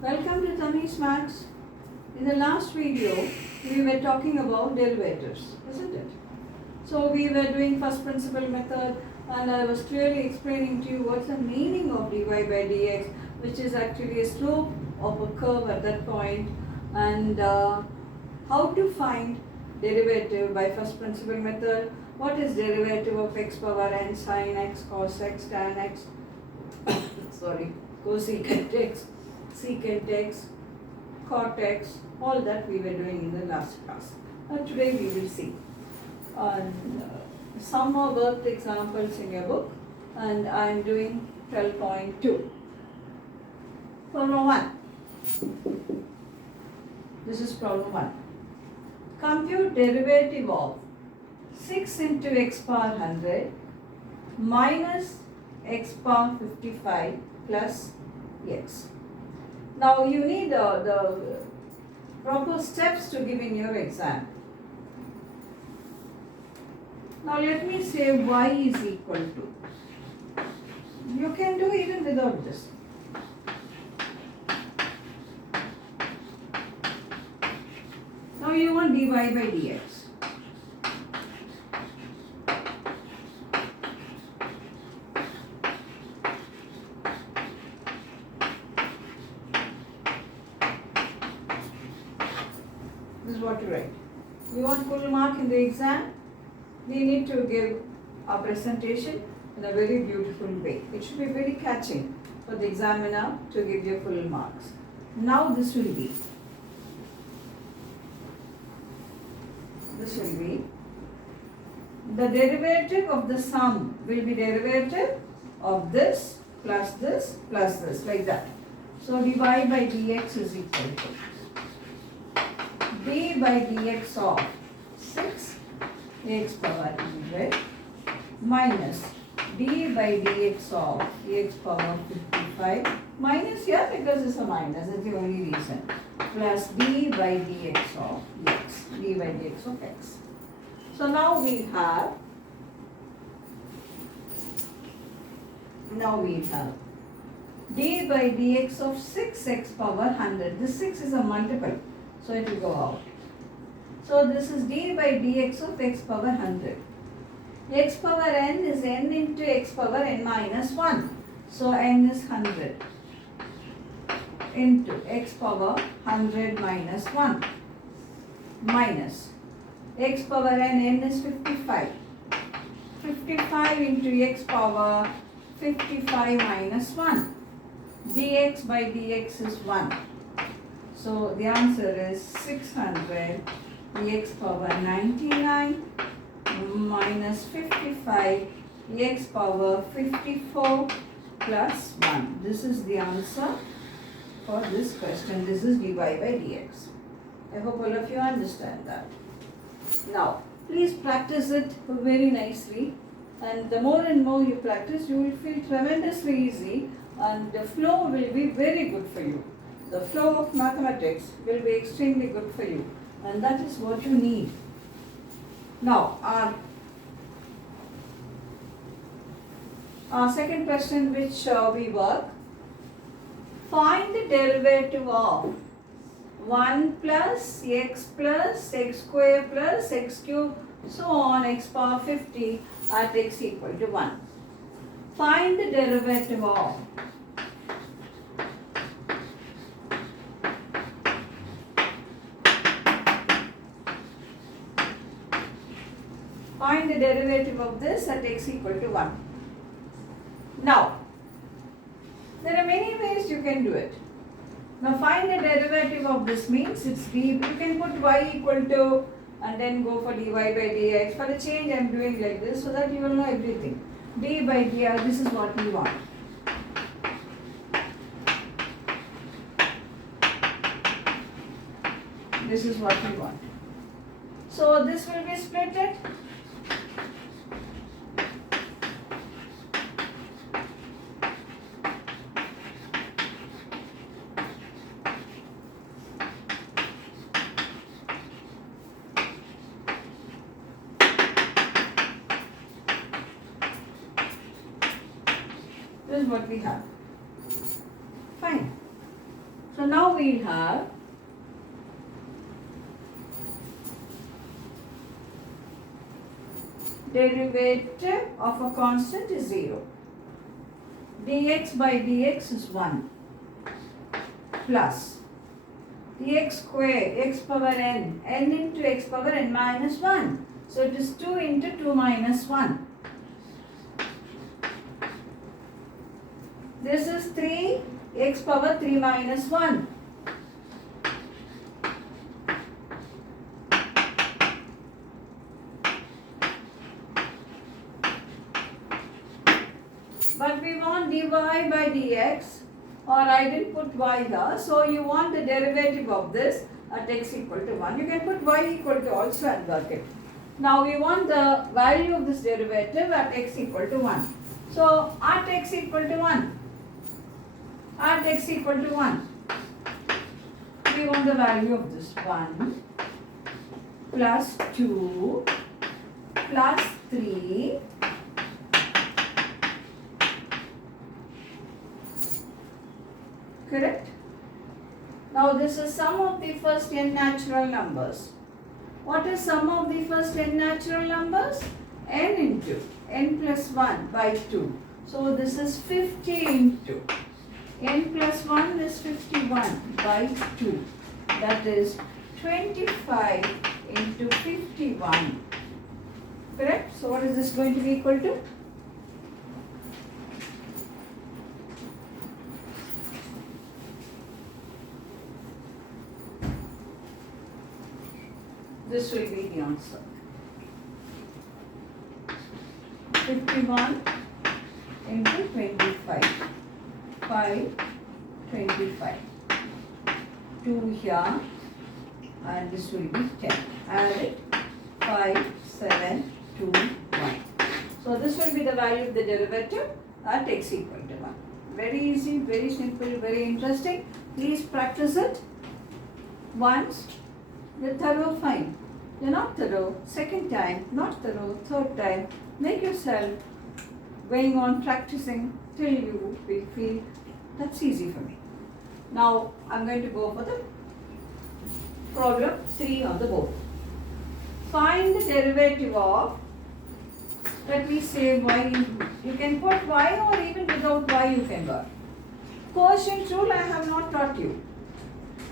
Welcome to Tami's Maths. In the last video, we were talking about derivatives, isn't it? So we were doing first principle method and I was clearly explaining to you what's the meaning of dy by dx, which is actually a slope of a curve at that point, and how to find derivative by first principle method. What is derivative of x power n sin x, cos x, tan x, cosecant x, secant x, cot x, all that we were doing in the last class. Today we will see some more worked examples in your book, and I am doing 12.2. Problem 1. This is problem 1. Compute derivative of 6 into x power 100 minus x power 55 plus x. Now you need the proper steps to give in your exam. Now let me say y is equal to. You can do even without this. Now you want dy by dx. This is what you write. You want full mark in the exam? We need to give a presentation in a very beautiful way. It should be very catching for the examiner to give you full marks. Now this will be the derivative of the sum will be derivative of this plus this plus this, like that. So dy by dx is equal to d by dx of 6 x power 100 minus d by dx of x power 55, minus here because it's a minus, that's the only reason, plus d by dx of x, d by dx of x. So now we have d by dx of 6x power 100. This 6 is a multiple, so it will go out. So this is d by dx of x power 100. X power n is n into x power n minus 1. So n is 100 into x power 100 minus 1 minus x power n is 55. 55 into x power 55 minus 1. Dx by dx is 1. So the answer is 600 x power 99 minus 55 x power 54 plus 1. This is the answer for this question. This is dy by dx. I hope all of you understand that. Now, please practice it very nicely, and the more and more you practice, you will feel tremendously easy, and the flow will be very good for you. The flow of mathematics will be extremely good for you, and that is what you need. Now, our second question which we work, find the derivative of 1 plus x square plus x cube, so on, x power 50 at x equal to 1. Find the derivative of this at x equal to 1. Now, there are many ways you can do it. Now find the derivative of this means it's d. You can put y equal to and then go for dy by dx. For a change I am doing like this so that you will know everything. D by dx, this is what we want. This is what we want. So this will be splitted. This is what we have. Fine. So So now we have derivative of a constant is 0. Dx by dx is 1 plus dx square x power n into x power n minus 1. So it is 2 into 2 minus 1. This is 3 x power 3 minus 1. But we want dy by dx, or I didn't put y here, so you want the derivative of this at x equal to 1. You can put y equal to also and work it. Now we want the value of this derivative at x equal to 1. So at x equal to 1, we want the value of this 1 plus 2 plus 3 correct? Now this is sum of the first n natural numbers. What is sum of the first n natural numbers? N into n plus 1 by 2. So this is 50 into n plus 1 is 51 by 2. That is 25 into 51. Correct? So what is this going to be equal to? This will be the answer. 51 into 25. 5, 25. 2 here, and this will be 10. Add it. 5, 7, 2, 1. So this will be the value of the derivative at x equal to 1. Very easy, very simple, very interesting. Please practice it once. You're thorough, fine. You're not thorough, second time, not thorough, third time. Make yourself going on practicing till you feel that's easy for me. Now I'm going to go for the problem 3 on the board. Find the derivative of, let me say y, you can put y or even without y you can work. Quotient rule I have not taught you.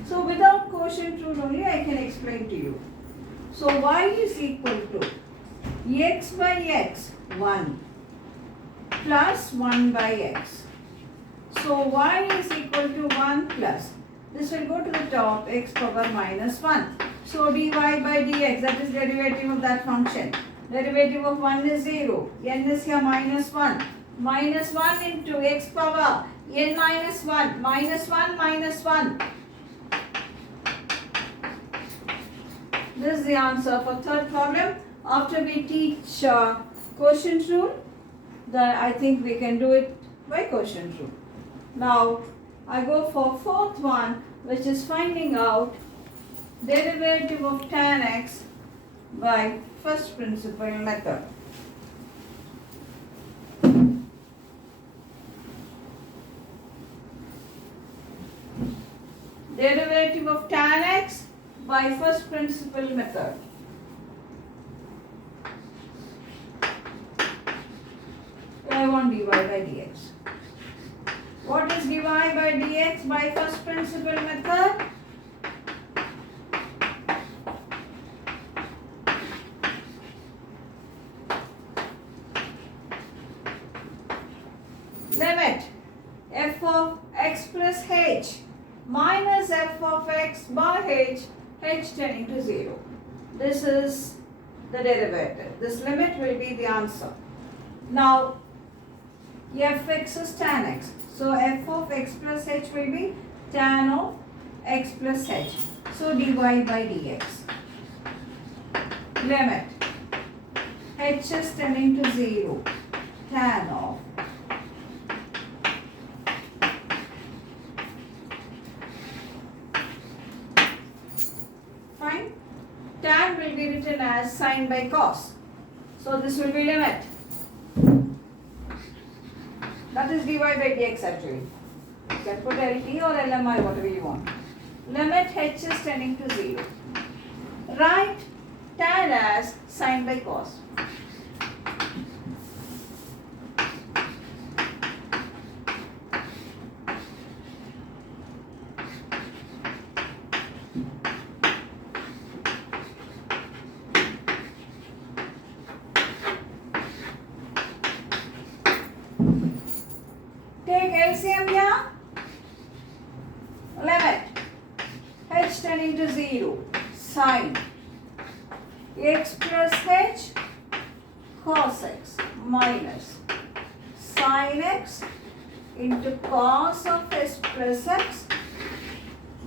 So without quotient rule only I can explain to you. So y is equal to x by x 1 plus 1 by x. So y is equal to 1 plus, this will go to the top, x power minus 1. So dy by dx, that is derivative of that function. Derivative of 1 is 0, n is here minus 1. Minus 1 into x power n minus 1, minus 1 minus 1. This is the answer for third problem. After we teach quotient rule, then I think we can do it by quotient rule. Now I go for fourth one, which is finding out derivative of tan x by first principle method. Derivative of tan x by first principle method. I want dy by dx. What is dy by dx by first principle method? Limit f of x plus h minus f of x by h tending to 0. This is the derivative. This limit will be the answer. Now fx is tan x. So f of x plus h will be tan of x plus h. So dy by dx. Limit h is tending to 0. Tan of fine. Tan will be written as sine by cos. So this will be limit. That is dy by dx actually. You can put LT or LMI, whatever you want. Limit h is tending to 0. Write tan as sine by cos. Take LCM here. Limit h tending to 0. Sine x plus h cos x minus sine x into cos of h plus x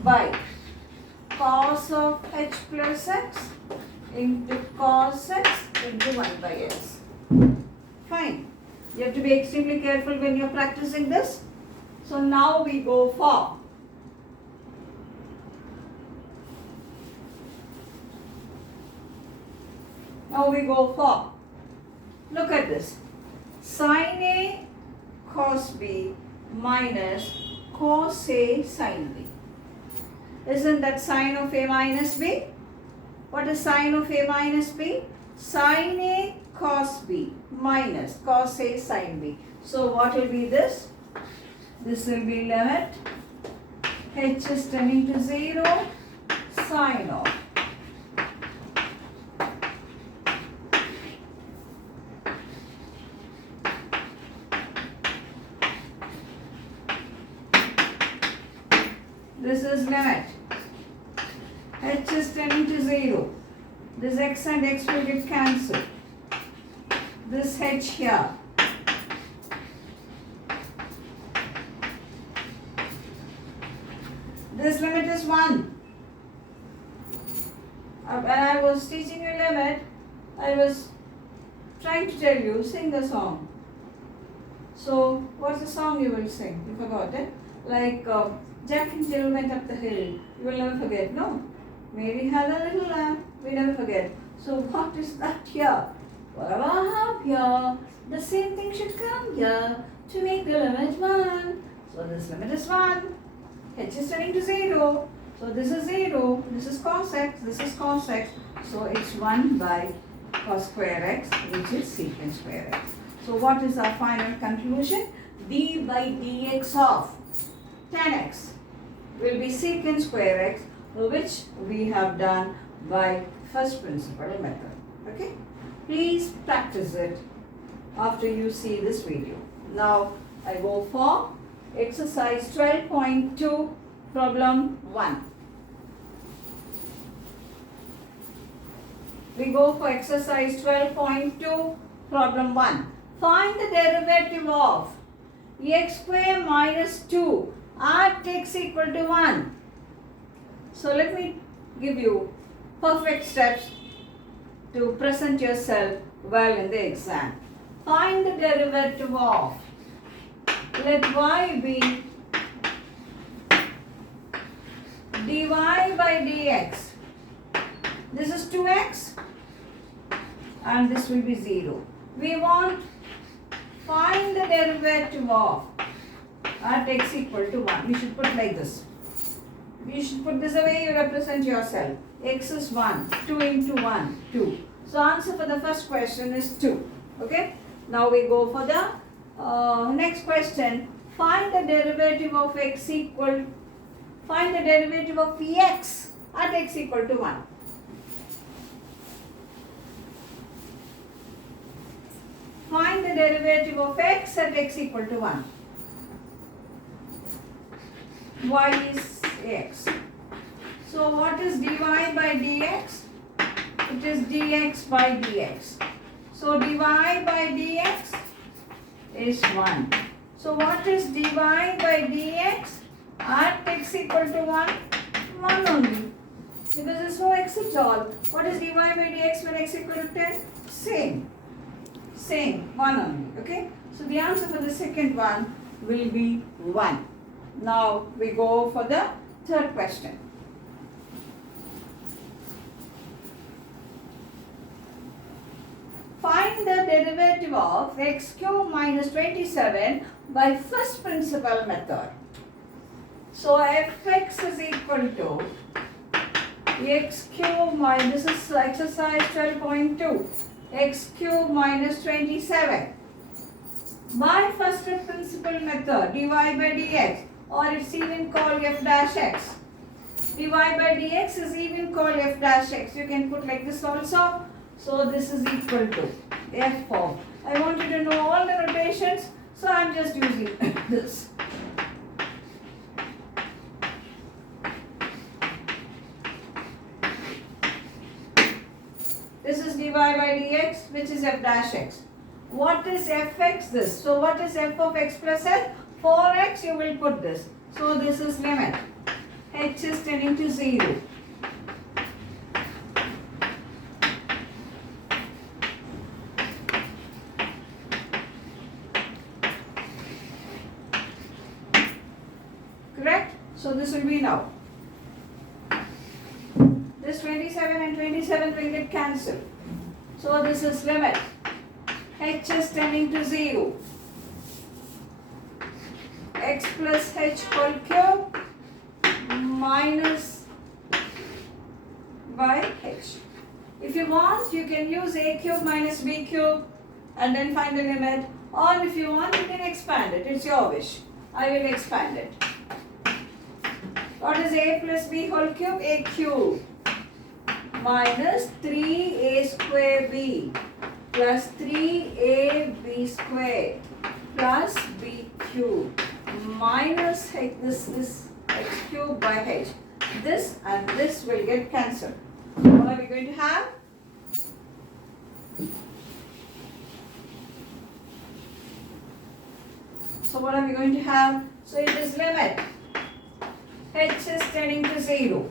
by cos of h plus x into cos x into 1 by s. Fine. You have to be extremely careful when you're practicing this. So now we go for look at this, sin A cos B minus cos A sin B. Isn't that sine of A minus B? What is sine of A minus B? Sin A cos B minus cos A sin B. So what will be this? This will be limit h is tending to 0, sine of this is limit h is tending to 0. This x and x will get cancelled. This h here. This limit is 1. When I was teaching you limit, I was trying to tell you, sing the song. So, what's the song you will sing? You forgot it? Like, Jack and Jill went up the hill. You will never forget, no? Mary had a little lamb. We never forget. So, what is that here? Whatever I have here, the same thing should come here to make the limit 1. So, this limit is 1. H is tending to 0. So, this is 0. This is cos x. This is cos x. So, it's 1 by cos square x, which is secant square x. So, what is our final conclusion? d by dx of tan x will be secant square x, which we have done by first principle method. Okay? Please practice it after you see this video. Now, I go for exercise 12.2, problem 1. We go for exercise 12.2, problem 1. Find the derivative of x square minus 2 at x equal to 1. So, let me give you perfect steps to present yourself well in the exam. Find the derivative of, let y be dy by dx. This is 2x and this will be 0. We want find the derivative of at x equal to 1. We should put like this. You should put this away, you represent yourself. X is 1, 2 into 1, 2. So answer for the first question is 2. Okay. Now we go for the next question. Find the derivative of x equal, find the derivative of x at x equal to 1. Find the derivative of x at x equal to 1. Y is x. So what is dy by dx? It is dx by dx. So dy by dx is 1. So what is dy by dx at x equal to 1? 1 only. Because there is no x at all. What is dy by dx when x equal to 10? Same. Same. 1 only. Okay. So the answer for the second one will be 1. Now we go for the third question. Find the derivative of x cube minus 27 by first principle method. So fx is equal to x cube minus, this is exercise 12.2, x cube minus 27 by first principle method, dy by dx, or it's even called f dash x. dy by dx is even called f dash x. You can put like this also. So this is equal to f of, I want you to know all the notations, so I'm just using this. This is dy by dx, which is f dash x. What is fx? This. So what is f of x plus f? For x you will put this. So this is limit. H is tending to 0. Correct? So this will be now. This 27 and 27 will get cancelled. So this is limit. H is tending to 0. X plus h whole cube minus by h. If you want, you can use a cube minus b cube and then find the limit. Or if you want, you can expand it. It's your wish. I will expand it. What is a plus b whole cube? A cube minus 3a square b plus 3ab square plus b cube minus this x cube by h. This and this will get cancelled. What are we going to have? So what are we going to have? So it is limit. H is tending to 0.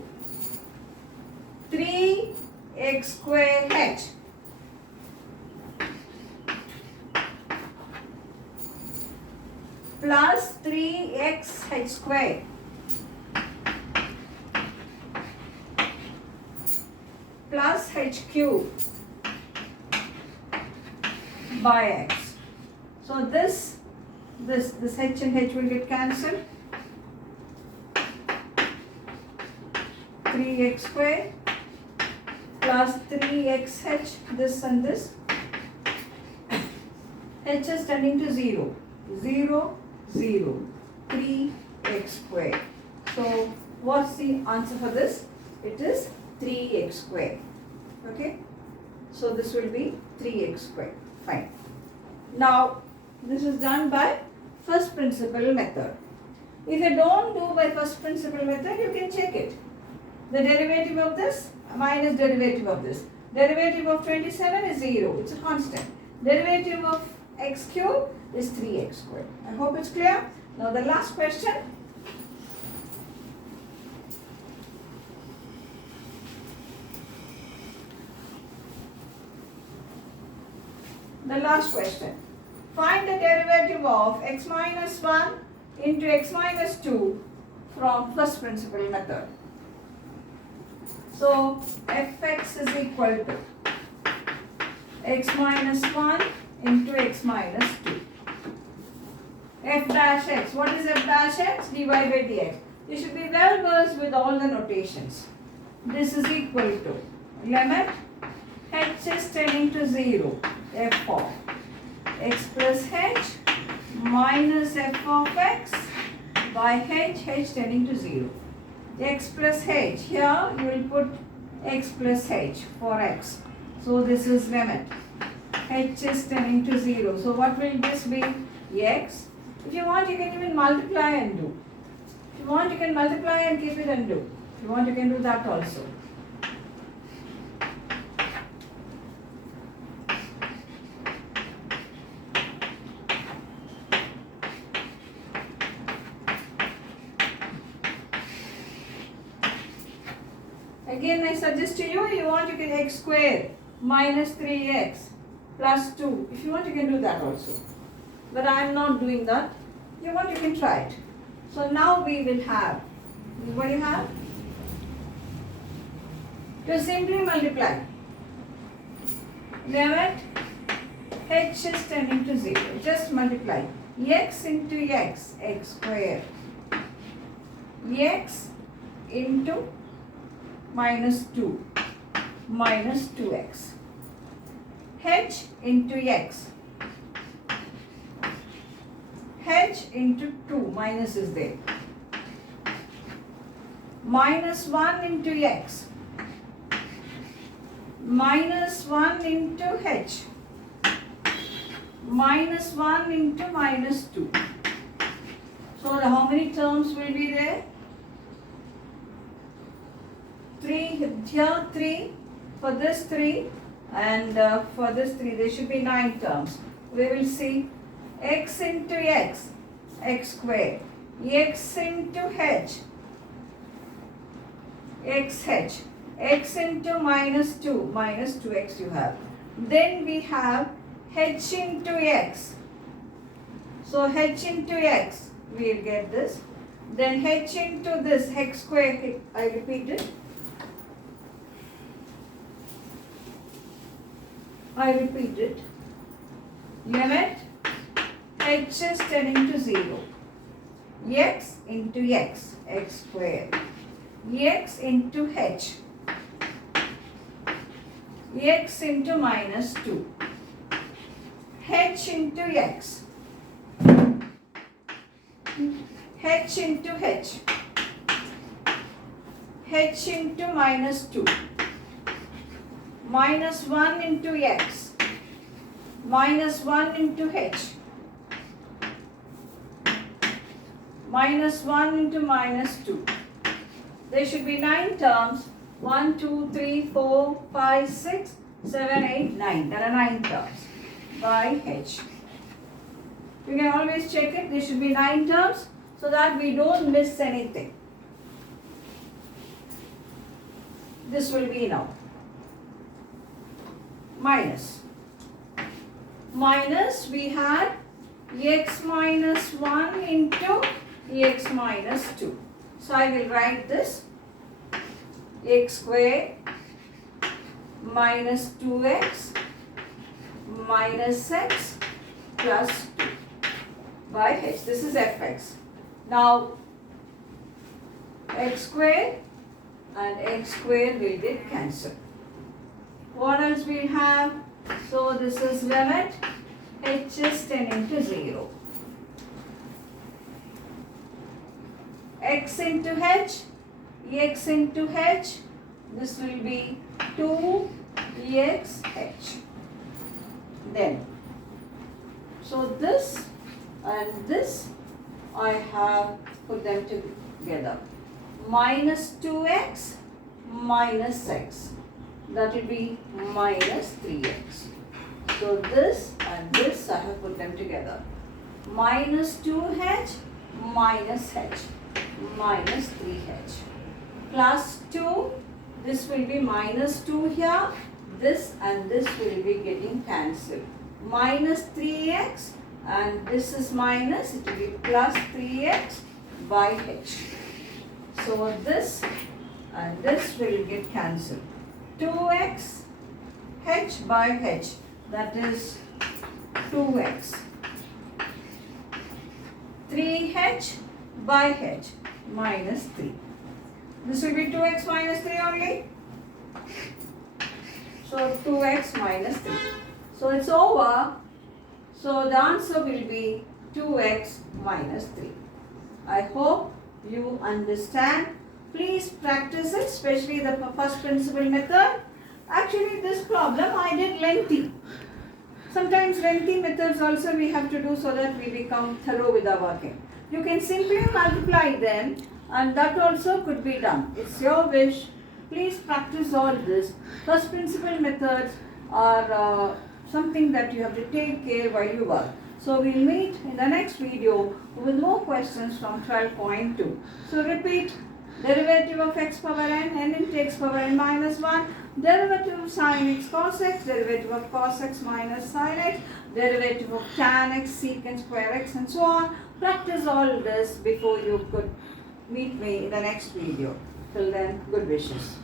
3x square h plus 3x h square plus h cube by x. So this h and h will get cancelled. 3x square plus 3xh, this and this. H is tending to 0. 0, 0, 3x square. So what's the answer for this? It is 3x square. Okay. So this will be 3x square. Fine. Now this is done by first principle method. If you don't do by first principle method, you can check it. The derivative of this minus derivative of this. Derivative of 27 is 0. It's a constant. Derivative of x cube is 3x squared. I hope it's clear. Now the last question. The last question. Find the derivative of x minus 1 into x minus 2 from first principle method. So fx is equal to x minus 1 into x minus 2. F dash x. What is f dash x? dy by dx. You should be well versed with all the notations. This is equal to limit h is tending to 0. F of x plus h minus f of x by h tending to 0. X plus h. Here you will put x plus h for x. So this is limit. H is tending to 0. So what will this be? X. If you want, you can even multiply and do. If you want, you can multiply and keep it and do. If you want, you can do that also. Again, I suggest to you, you want, you can x square minus 3x plus 2. If you want, you can do that also. But I am not doing that. If you want, you can try it. So now we will have, what do you have? To simply multiply. Limit h is tending to 0. Just multiply. X into x, x square x into minus 2 minus 2x. H into x. H into 2 minus is there. Minus 1 into x. Minus 1 into h. Minus 1 into minus 2. So how many terms will be there? 3 here, 3 for this 3, and for this 3 there should be 9 terms. We will see x into x, x square, x into h, xh, x into minus 2, minus 2x you have. Then we have h into x. So h into x, we will get this. Then h into this, x square, I repeat it. Limit h is tending to 0. X into x, x square. X into h. X into minus 2. H into x. H into h. H into minus 2. Minus 1 into x. Minus 1 into h. Minus 1 into minus 2. There should be 9 terms. 1, 2, 3, 4, 5, 6, 7, 8, 9. There are 9 terms by h. You can always check it. There should be 9 terms so that we don't miss anything. This will be now. Minus. Minus, we had x minus 1 into x minus 2. So I will write this x square minus 2x minus x plus 2 by h. This is fx. Now x square and x square will get cancelled. What else we have? So this is limit h is tending to 0. X into h, x into h, this will be 2xh. Then, so this and this, I have put them together. Minus 2x minus x. That will be minus 3x. So this and this I have put them together. Minus 2h minus h minus 3h plus 2. This will be minus 2 here. This and this will be getting cancelled. Minus 3x and this is minus. It will be plus 3x by h. So this and this will get cancelled. 2x h by h, that is 2x. 3h by h minus 3. This will be 2x minus 3 only. So 2x minus 3. So it's over. So the answer will be 2x minus 3. I hope you understand. Please practice it, especially the first principle method. Actually, this problem I did lengthy. Sometimes lengthy methods also we have to do so that we become thorough with our working. You can simply multiply them and that also could be done. It's your wish. Please practice all this. First principle methods are something that you have to take care while you work. So we'll meet in the next video with more questions from 12.2. So repeat. Derivative of x power n, n into x power n minus 1, derivative of sin x cos x, derivative of cos x minus sin x, derivative of tan x, secant square x, and so on. Practice all this before you could meet me in the next video. Till then, good wishes.